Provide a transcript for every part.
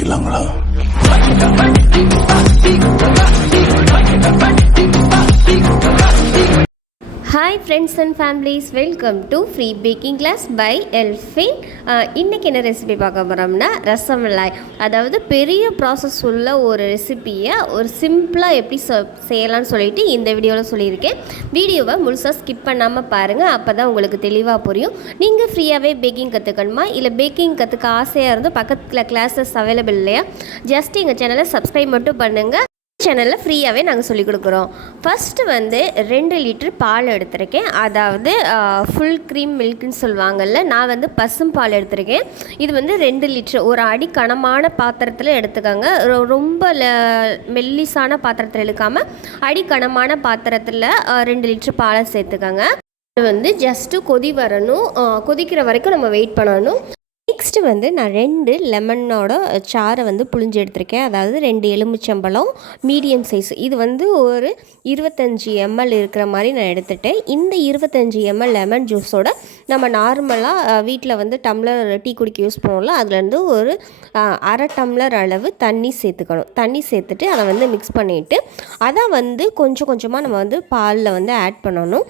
ஆரம்பிக்கலாங்களா? Hi friends and families, welcome to free baking class by Elfin. இன்றைக்கி என்ன recipe பார்க்க போகிறோம்னா ரசமலாய். அதாவது பெரிய ப்ராசஸ் உள்ள ஒரு ரெசிப்பியை ஒரு சிம்பிளாக எப்படி செய்யலாம்னு சொல்லிட்டு இந்த வீடியோவில் சொல்லியிருக்கேன். வீடியோவை முழுசாக ஸ்கிப் பண்ணாமல் பாருங்கள், அப்போ தான் உங்களுக்கு தெளிவாக புரியும். நீங்கள் ஃப்ரீயாகவே பேக்கிங் கற்றுக்கணுமா, இல்லை பேக்கிங் கற்றுக்க ஆசையாக இருந்து பக்கத்தில் கிளாஸஸ் அவைலபிள் இல்லையா, ஜஸ்ட் எங்கள் சேனலை சப்ஸ்கிரைப் மட்டும் பண்ணுங்கள். சேனலில் ஃப்ரீயாகவே நாங்கள் சொல்லிக் கொடுக்குறோம். ஃபஸ்ட்டு 2 லிட்டர் பால் எடுத்திருக்கேன். அதாவது ஃபுல் க்ரீம் மில்க்குன்னு சொல்லுவாங்கள்ல, நான் பசும் பால் எடுத்திருக்கேன். இது 2 லிட்டர் ஒரு அடி கனமான பாத்திரத்தில் எடுத்துக்கோங்க. ரொம்ப மெல்லிசான பாத்திரத்தில் எடுக்காமல் அடி கனமான பாத்திரத்தில் 2 லிட்டர் பாலை சேர்த்துக்கோங்க. இது ஜஸ்ட்டு கொதி வரணும். கொதிக்கிற வரைக்கும் நம்ம வெயிட் பண்ணணும். நெக்ஸ்ட்டு நான் 2 லெமனோட சாறை புழிஞ்சு எடுத்திருக்கேன். அதாவது 2 எலுமிச்சம்பழம் மீடியம் சைஸ். இது ஒரு 25 ml இருக்கிற மாதிரி நான் எடுத்துட்டேன். இந்த 25 ml லெமன் ஜூஸோட நம்ம நார்மலாக வீட்டில் டம்ளர் டீ குடிக்க யூஸ் பண்ணுவோம்ல, அதுலேருந்து ஒரு அரை டம்ளர் அளவு தண்ணி சேர்த்துக்கணும். தண்ணி சேர்த்துட்டு அதை மிக்ஸ் பண்ணிவிட்டு அதை கொஞ்சம் கொஞ்சமாக நம்ம பாலில் ஆட் பண்ணணும்.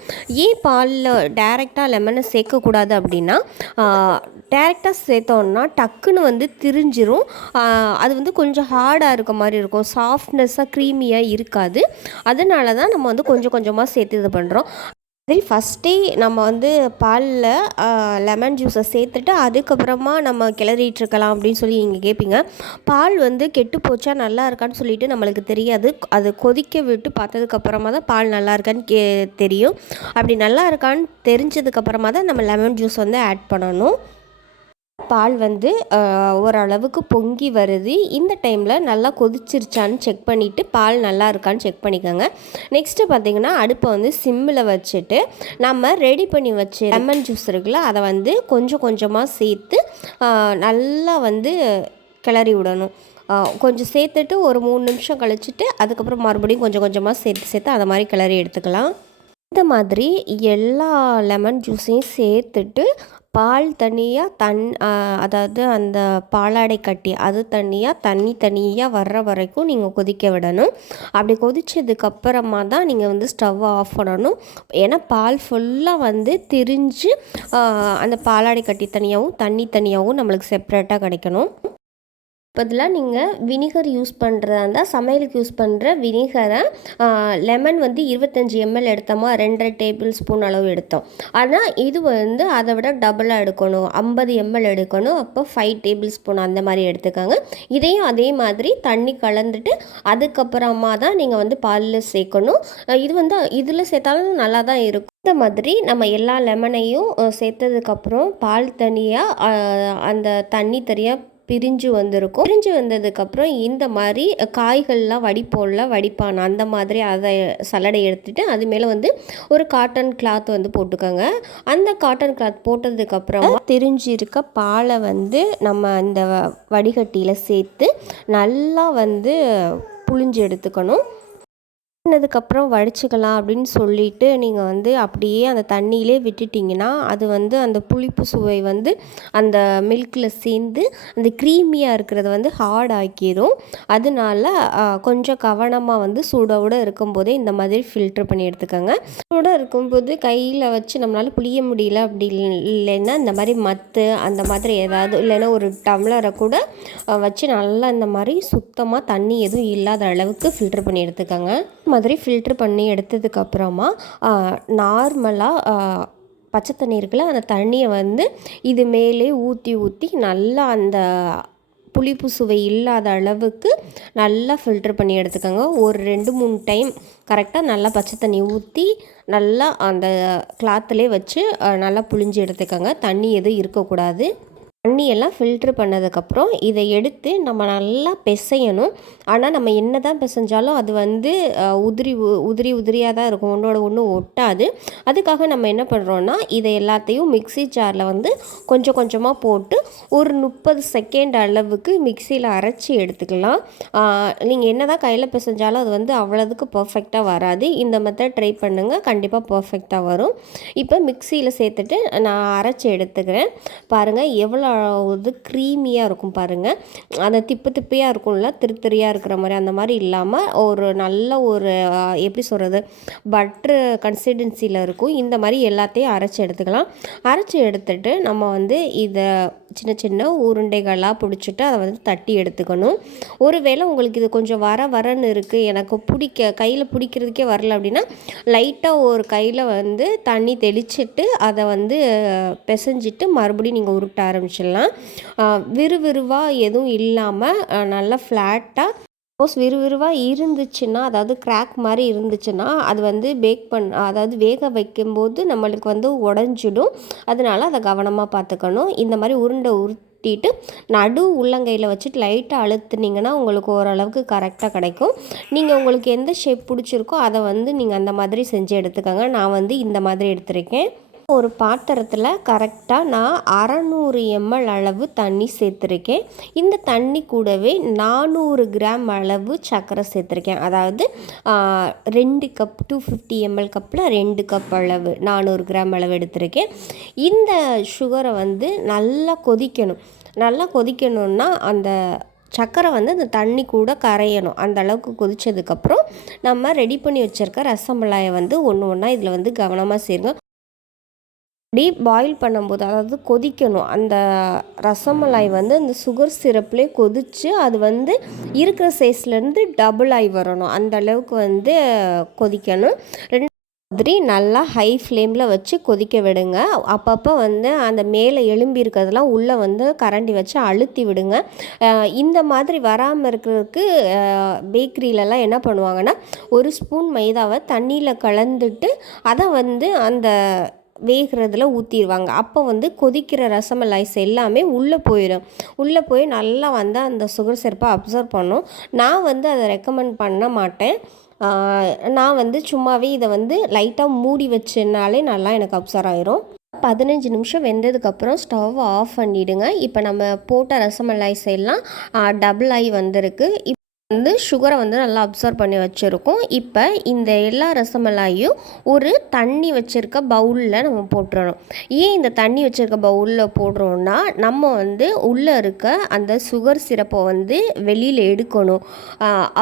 ஏன் பாலில் டைரெக்டாக லெமனை சேர்க்கக்கூடாது அப்படின்னா, டைரெக்டாக சேர்த்தோன்னா டக்குன்னு திரிஞ்சிரும். அது கொஞ்சம் ஹார்டாக இருக்க மாதிரி இருக்கும், சாஃப்ட்னஸ்ஸாக க்ரீமியாக இருக்காது. அதனால தான் நம்ம கொஞ்சம் கொஞ்சமாக சேர்த்து இது பண்ணுறோம். அதில் ஃபஸ்ட்டே நம்ம பாலில் லெமன் ஜூஸை சேர்த்துட்டு அதுக்கப்புறமா நம்ம கிளறிட்டுருக்கலாம் அப்படின்னு சொல்லி நீங்கள் கேட்பீங்க. பால் கெட்டு போச்சா நல்லா இருக்கான்னு சொல்லிட்டு நம்மளுக்கு தெரியாது. அது கொதிக்க விட்டு பார்த்ததுக்கப்புறமா தான் பால் நல்லா இருக்கான்னு தெரியும். அப்படி நல்லா இருக்கான்னு தெரிஞ்சதுக்கப்புறமா தான் நம்ம லெமன் ஜூஸ் ஆட் பண்ணணும். பால் ஓரளவுக்கு பொங்கி வருது. இந்த டைமில் நல்லா கொதிச்சிருச்சான்னு செக் பண்ணிவிட்டு பால் நல்லா இருக்கான்னு செக் பண்ணிக்கோங்க. நெக்ஸ்ட்டு பார்த்திங்கன்னா அடுப்பை சிம்மில் வச்சுட்டு நம்ம ரெடி பண்ணி வச்சு லெமன் ஜூஸ் இருக்குல்ல, அதை கொஞ்சம் கொஞ்சமாக சேர்த்து நல்லா கிளறி விடணும். கொஞ்சம் சேர்த்துட்டு ஒரு 3 நிமிஷம் கழிச்சிட்டு அதுக்கப்புறம் மறுபடியும் கொஞ்சம் கொஞ்சமாக சேர்த்து அதை மாதிரி கிளறி எடுத்துக்கலாம். இந்த மாதிரி எல்லா லெமன் ஜூஸையும் சேர்த்துட்டு பால் தனியாக அதாவது அந்த பாலாடை கட்டி அது தனியாக வர்ற வரைக்கும் நீங்கள் கொதிக்க விடணும். அப்படி கொதிச்சதுக்கப்புறமா தான் நீங்கள் ஸ்டவ்வை ஆஃப் பண்ணணும். ஏன்னா பால் ஃபுல்லாக திரிஞ்சு அந்த பாலாடை கட்டி தனியாகவும் தனியாகவும் நம்மளுக்கு செப்ரேட்டாக கிடைக்கணும். பதிலாக நீங்கள் வினிகர் யூஸ் பண்ணுறதா இருந்தால் சமையலுக்கு யூஸ் பண்ணுற வினிகரை லெமன் 25 ml எடுத்தோமா, 2.5 டேபிள் ஸ்பூன் அளவு எடுத்தோம். ஆனால் இது அதை விட டபுளாக எடுக்கணும், 50 ml எடுக்கணும். அப்போ 5 டேபிள் ஸ்பூன் அந்த மாதிரி எடுத்துக்காங்க. இதையும் அதே மாதிரி தண்ணி கலந்துட்டு அதுக்கப்புறமா தான் நீங்கள் பாலில் சேர்க்கணும். இது இதில் சேர்த்தாலும் நல்லா தான் இருக்கும். இந்த மாதிரி நம்ம எல்லா லெமனையும் சேர்த்ததுக்கப்புறம் பால் தனியாக அந்த தண்ணி தனியாக பிரிஞ்சு வந்ததுக்கப்புறம் இந்த மாதிரி காய்கள்லாம் வடிப்பான் அந்த மாதிரி அதை சலடை எடுத்துகிட்டு அது மேலே ஒரு காட்டன் கிளாத் போட்டுக்கோங்க. அந்த காட்டன் கிளாத் போட்டதுக்கப்புறம் திரிஞ்சிருக்க பாலை நம்ம இந்த வடிகட்டியில் சேர்த்து நல்லா புழிஞ்சு எடுத்துக்கணும். பண்ணதுக்கப்புறம் வடிச்சுக்கலாம் அப்படின்னு சொல்லிட்டு நீங்கள் அப்படியே அந்த தண்ணியிலே விட்டுட்டிங்கன்னா அது அந்த புளிப்பு சுவை அந்த மில்கில் சேர்ந்து அந்த க்ரீமியாக இருக்கிறத ஹார்ட் ஆக்கிடும். அதனால கொஞ்சம் கவனமாக சூடோடு இருக்கும்போதே இந்த மாதிரி ஃபில்ட்ரு பண்ணி எடுத்துக்கோங்க. சூடாக இருக்கும்போது கையில் வச்சு நம்மளால் புளிய முடியல அப்படி இல்லைன்னா இந்த மாதிரி மத்து அந்த மாதிரி ஏதாவது இல்லைன்னா ஒரு டம்ளரை கூட வச்சு நல்லா இந்த மாதிரி சுத்தமாக தண்ணி எதுவும் இல்லாத அளவுக்கு ஃபில்ட்ரு பண்ணி எடுத்துக்கோங்க. மாதிரி ஃபில்ட்ரு பண்ணி எடுத்ததுக்கப்புறமா நார்மலாக பச்சை தண்ணி இருக்குல்ல, அந்த தண்ணியை இது மேலே ஊற்றி நல்லா அந்த புளிப்பு சுவை இல்லாத அளவுக்கு நல்லா ஃபில்ட்ரு பண்ணி எடுத்துக்கோங்க. ஒரு 2-3 டைம் கரெக்டாக நல்லா பச்சை தண்ணி ஊற்றி நல்லா அந்த கிளாத்துலேயே வச்சு நல்லா புழிஞ்சு எடுத்துக்கோங்க. தண்ணி எதுவும் இருக்கக்கூடாது. தண்ணியெல்லாம் ஃபில்ட்ரு பண்ணதுக்கப்புறம் இதை எடுத்து நம்ம நல்லா பிசையணும். ஆனால் நம்ம என்ன தான் பிசைஞ்சாலும் அது உதிரியாக தான் இருக்கும், ஒன்றோட ஒன்று ஒட்டாது. அதுக்காக நம்ம என்ன பண்ணுறோன்னா இதை எல்லாத்தையும் மிக்ஸி ஜாரில் கொஞ்சம் கொஞ்சமாக போட்டு ஒரு 30 செகண்ட் அளவுக்கு மிக்சியில் அரைச்சி எடுத்துக்கலாம். நீங்கள் என்ன தான் கையில் பிசைஞ்சாலும் அது அவ்வளோதுக்கு பர்ஃபெக்டாக வராது. இந்த மெத்தட் ட்ரை பண்ணுங்கள், கண்டிப்பாக பர்ஃபெக்டாக வரும். இப்போ மிக்சியில் சேர்த்துட்டு நான் அரைச்சி எடுத்துக்கிறேன். பாருங்கள் எவ்வளோ க்ரீமியாக இருக்கும் பாருங்கள். அந்த திப்பு திப்பையாக இருக்கும்ல, திருத்திரியாக இருக்கிற மாதிரி அந்த மாதிரி இல்லாமல் ஒரு நல்ல ஒரு எப்படி சொல்கிறது, பட்ரு கன்சிஸ்டன்சியில் இருக்கும். இந்த மாதிரி எல்லாத்தையும் அரைச்சி எடுத்துக்கலாம். அரைச்சி எடுத்துட்டு நம்ம வந்து இதை சின்ன சின்ன உருண்டைகளாக பிடிச்சிட்டு அதை வந்து தட்டி எடுத்துக்கணும். ஒருவேளை உங்களுக்கு இது கொஞ்சம் வரன்னு இருக்குது, எனக்கு கையில் பிடிக்கிறதுக்கே வரல அப்படின்னா லைட்டாக ஒரு கையில் வந்து தண்ணி தெளிச்சிட்டு அதை வந்து பிசைஞ்சிட்டு மறுபடியும் நீங்கள் உருட்ட ஆரம்பிச்சிடலாம். விறுவிறுவாக எதுவும் இல்லாமல் நல்லா ஃப்ளாட்டாக. சப்போஸ் விறுவிறுவாக இருந்துச்சுன்னா, அதாவது கிராக் மாதிரி இருந்துச்சுன்னா அது வந்து அதாவது வேக வைக்கும்போது நம்மளுக்கு வந்து உடஞ்சிடும். அதனால அதை கவனமாக பார்த்துக்கணும். இந்த மாதிரி உருண்டை உருட்டிட்டு நடு உள்ளங்கையில் வச்சுட்டு லைட்டாக அழுத்துனீங்கன்னா உங்களுக்கு ஓரளவுக்கு கரெக்டாக கிடைக்கும். நீங்கள் உங்களுக்கு எந்த ஷேப் பிடிச்சிருக்கோ அதை வந்து நீங்கள் அந்த மாதிரி செஞ்சு எடுத்துக்கோங்க. நான் வந்து இந்த மாதிரி எடுத்துருக்கேன். ஒரு பாத்திரத்தில் கரெக்டாக நான் 600 ml அளவு தண்ணி சேர்த்துருக்கேன். இந்த தண்ணி கூடவே 400 கிராம் அளவு சர்க்கரை சேர்த்துருக்கேன். அதாவது 2 கப் 250 ml கப்பில் 2 கப் அளவு 400 கிராம் அளவு எடுத்திருக்கேன். இந்த சுகரை வந்து நல்லா கொதிக்கணும். நல்லா கொதிக்கணுன்னா அந்த சர்க்கரை வந்து அந்த தண்ணி கூட கரையணும். அந்த அளவுக்கு கொதித்ததுக்கப்புறம் நம்ம ரெடி பண்ணி வச்சுருக்க ரசமலாயை வந்து ஒன்று ஒன்றா இதில் வந்து கவனமாக சேருங்க. அப்படி பாயில் பண்ணும்போது, அதாவது கொதிக்கணும், அந்த ரசமலாய் வந்து அந்த சுகர் சிரப்லேயே கொதித்து அது வந்து இருக்கிற சைஸ்லேருந்து டபுள் ஆகி வரணும். அந்த அளவுக்கு வந்து கொதிக்கணும். மாதிரி நல்லா ஹை ஃப்ளேமில் வச்சு கொதிக்க விடுங்க. அப்பப்போ வந்து அந்த மேலே எலும்பி இருக்கிறதெல்லாம் உள்ளே வந்து கரண்டி வச்சு அழுத்தி விடுங்க. இந்த மாதிரி வராமல் இருக்கிறதுக்கு பேக்கரியிலலாம் என்ன பண்ணுவாங்கன்னா, ஒரு ஸ்பூன் மைதாவை தண்ணியில் கலந்துட்டு அதை வந்து அந்த வேகிறதுல ஊற்றிடுவாங்க. அப்போ வந்து கொதிக்கிற ரசமலாய்ஸ் எல்லாமே உள்ளே போயிடும். உள்ளே போய் நல்லா வந்து அந்த சுகர் சிரப்பை அப்சர்வ் பண்ணும். நான் வந்து அதை ரெக்கமெண்ட் பண்ண மாட்டேன். நான் வந்து சும்மாவே இதை வந்து லைட்டாக மூடி வச்சனாலே நல்லா எனக்கு அப்சர்வ் ஆயிரும். 15 நிமிஷம் வெந்ததுக்கப்புறம் ஸ்டவ் ஆஃப் பண்ணிவிடுங்க. இப்போ நம்ம போட்ட ரசமலாய்ஸ் எல்லாம் டபுள் ஆகி வந்திருக்கு. வந்து சுகரை வந்து நல்லா அப்சர்வ் பண்ணி வச்சுருக்கோம். இப்போ இந்த எல்லா ரசமலாயும் ஒரு தண்ணி வச்சுருக்க பவுலில் நம்ம போட்டுறணும். ஏன் இந்த தண்ணி வச்சுருக்க பவுலில் போடுறோன்னா, நம்ம வந்து உள்ளே இருக்க அந்த சுகர் சிரப்பை வந்து வெளியில் எடுக்கணும்.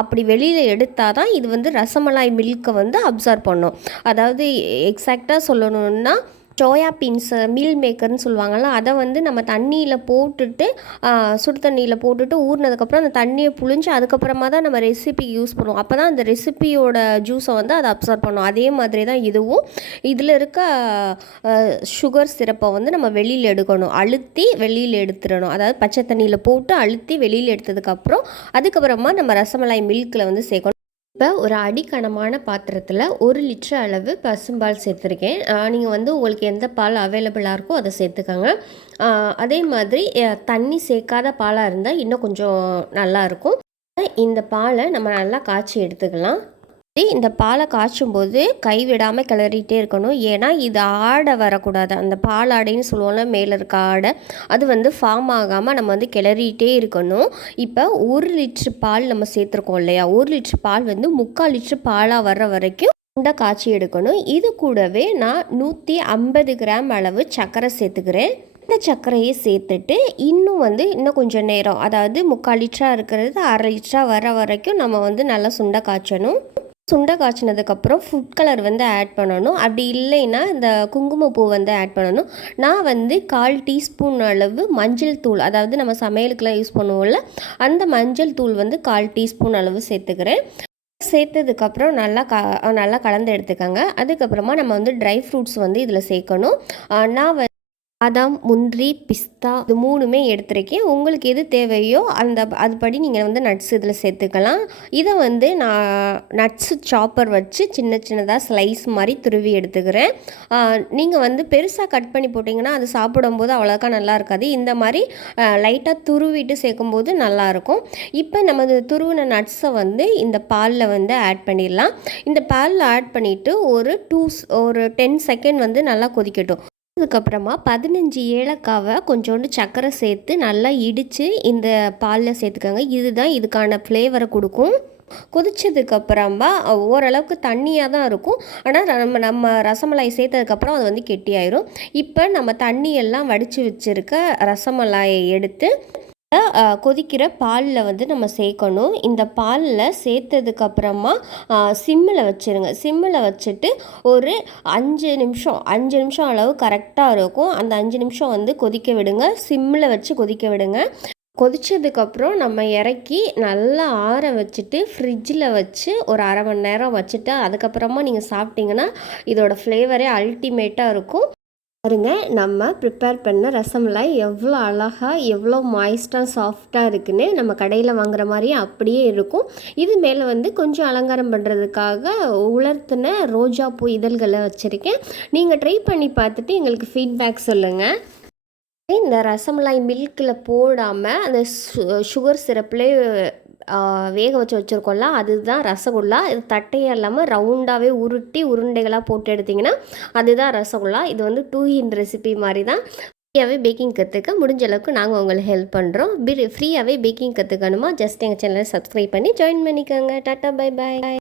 அப்படி வெளியில் எடுத்தால் தான் இது வந்து ரசமலாய் மில்கை வந்து அப்சர்வ் பண்ணும். அதாவது எக்ஸாக்டாக சொல்லணுன்னா, சோயா பீன்ஸ் மீல் மேக்கர்னு சொல்லுவாங்கள்ல, அதை வந்து நம்ம தண்ணியில் போட்டுட்டு சுடு தண்ணியில் போட்டுட்டு ஊறினதுக்கப்புறம் அந்த தண்ணியை புழிஞ்சு அதுக்கப்புறமா தான் நம்ம ரெசிபிக்கு யூஸ் பண்ணுவோம். அப்போ தான் அந்த ரெசிபியோட ஜூஸை வந்து அதை அப்சர்வ் பண்ணும். அதே மாதிரி தான் இதுவும். இதில் இருக்க சுகர் சிரப்பை வந்து நம்ம வெளியில் எடுக்கணும். அழுத்தி வெளியில் எடுத்துடணும். அதாவது பச்சை தண்ணியில் போட்டு அழுத்தி வெளியில் எடுத்ததுக்கப்புறம் அதுக்கப்புறமா நம்ம ரசமலாய் மில்கில் வந்து சேர்க்கணும். இப்போ ஒரு அடிக்கனமான பாத்திரத்தில் 1 லிட்டர் அளவு பசும்பால் சேர்த்துருக்கேன். நீங்கள் வந்து உங்களுக்கு எந்த பால் அவைலபிளாக இருக்கோ அதை சேர்த்துக்கோங்க. அதே மாதிரி தண்ணி சேர்க்காத பாலாக இருந்தால் இன்னும் கொஞ்சம் நல்லாயிருக்கும். இந்த பாலை நம்ம நல்லா காய்ச்சி எடுத்துக்கலாம். இந்த பாலை காய்ச்சும் போது கைவிடாமல் கிளறிட்டே இருக்கணும். ஏன்னா இது ஆடை வரக்கூடாது. அந்த பால் ஆடைன்னு சொல்லுவோம்ல, மேலே இருக்க ஆடை, அது வந்து ஃபார்ம் ஆகாமல் நம்ம வந்து கிளறிட்டே இருக்கணும். இப்போ 1 லிட்டர் பால் நம்ம சேர்த்துருக்கோம் இல்லையா, 1 லிட்டர் பால் வந்து 3/4 லிட்டர் பாலாக வர்ற வரைக்கும் உண்டை காய்ச்சி எடுக்கணும். இது கூடவே நான் 150 கிராம் அளவு சர்க்கரை சேர்த்துக்கிறேன். இந்த சர்க்கரையை சேர்த்துட்டு இன்னும் கொஞ்சம் நேரம், அதாவது 3/4 லிட்டராக இருக்கிறது 1/2 லிட்டராக வர வரைக்கும் நம்ம வந்து நல்லா சுண்டை காய்ச்சணும். சுண்டை காய்ச்சினதுக்கப்புறம் ஃபுட் கலர் வந்து ஆட் பண்ணணும். அப்படி இல்லைன்னா இந்த குங்குமப்பூ வந்து ஆட் பண்ணணும். நான் வந்து 1/4 டீஸ்பூன் அளவு மஞ்சள் தூள், அதாவது நம்ம சமையலுக்குலாம் யூஸ் பண்ணுவோம்ல, அந்த மஞ்சள் தூள் வந்து 1/4 டீஸ்பூன் அளவு சேர்த்துக்கிறேன். சேர்த்ததுக்கப்புறம் நல்லா கலந்து எடுத்துக்கோங்க. அதுக்கப்புறமா நம்ம வந்து ட்ரை ஃப்ரூட்ஸ் வந்து இதில் சேர்க்கணும். நான் பாதாம், முந்திரி, பிஸ்தா இது 3மே எடுத்துருக்கேன். உங்களுக்கு எது தேவையோ அதுபடி நீங்கள் வந்து நட்ஸ் இதில் சேர்த்துக்கலாம். இதை வந்து நான் நட்ஸு சாப்பர் வச்சு சின்ன சின்னதாக ஸ்லைஸ் மாதிரி துருவி எடுத்துக்கிறேன். நீங்கள் வந்து பெருசாக கட் பண்ணி போட்டிங்கன்னா அது சாப்பிடும்போது அவ்வளோக்கா நல்லா இருக்காது. இந்த மாதிரி லைட்டாக துருவிட்டு சேர்க்கும்போது நல்லாயிருக்கும். இப்போ நம்ம துருவின நட்ஸை வந்து இந்த பாலில் வந்து ஆட் பண்ணிடலாம். இந்த பாலில் ஆட் பண்ணிவிட்டு ஒரு 10 செகண்ட் வந்து நல்லா கொதிக்கட்டும். அதுக்கப்புறமா 15 ஏலக்காவை கொஞ்சோண்டு சர்க்கரை சேர்த்து நல்லா இடித்து இந்த பாலில் சேர்த்துக்கோங்க. இதுதான் இதுக்கான ஃப்ளேவரை கொடுக்கும். கொதிச்சதுக்கப்புறமா ஓரளவுக்கு தண்ணியாக தான் இருக்கும். ஆனால் நம்ம ரசமலாய் சேர்த்ததுக்கப்புறம் அது வந்து கெட்டியாயிரும். இப்போ நம்ம தண்ணியெல்லாம் வடித்து வச்சுருக்க ரசமலாயை எடுத்து கொதிக்கிற பாலில் வந்து நம்ம சேர்க்கணும். இந்த பாலில் சேர்த்ததுக்கப்புறமா சிம்மில் வச்சுருங்க. சிம்மில் வச்சுட்டு ஒரு 5 நிமிஷம் அளவு கரெக்டாக இருக்கும். அந்த 5 நிமிஷம் வந்து கொதிக்க விடுங்க. சிம்மில் வச்சு கொதிக்க விடுங்க. கொதிச்சதுக்கப்புறம் நம்ம இறக்கி நல்லா ஆற வச்சுட்டு ஃப்ரிட்ஜில் வச்சு ஒரு 1/2 மணி நேரம் வச்சுட்டு அதுக்கப்புறமா நீங்கள் சாப்பிட்டிங்கன்னா இதோட ஃப்ளேவரே அல்டிமேட்டாக இருக்கும். பாருங்க, நம்ம ப்ரிப்பேர் பண்ண ரசமலாய் எவ்வளோ அழகாக எவ்வளோ மாய்ஸ்டாக சாஃப்டாக இருக்குன்னு நம்ம கடையில் வாங்குற மாதிரியே அப்படியே இருக்கும். இது மேலே வந்து கொஞ்சம் அலங்காரம் பண்ணுறதுக்காக உலர்த்தின ரோஜா பூ இதழ்களை வச்சுருக்கேன். நீங்கள் ட்ரை பண்ணி பார்த்துட்டு எங்களுக்கு ஃபீட்பேக் சொல்லுங்கள். இந்த ரசமலாய் மில்கில் போடாமல் அந்த சுகர் சிரப்லேயே வேக வச்சுருக்கோம்ல, அதுதான் ரசகுல்லா. இது தட்டையாக இல்லாமல் ரவுண்டாகவே உருட்டி உருண்டைகளாக போட்டு எடுத்திங்கன்னா அதுதான் ரசகுல்லா. இது வந்து 2 in ரெசிபி மாதிரி தான். ஃப்ரீயாகவே பேக்கிங் கற்றுக்க முடிஞ்ச அளவுக்கு நாங்கள் உங்களுக்கு ஹெல்ப் பண்ணுறோம். ஃப்ரீயாகவே பேக்கிங் கற்றுக்கணுமா, ஜஸ்ட் எங்கள் சேனலை சப்ஸ்கிரைப் பண்ணி ஜாயின் பண்ணிக்கோங்க. Tata, bye bye.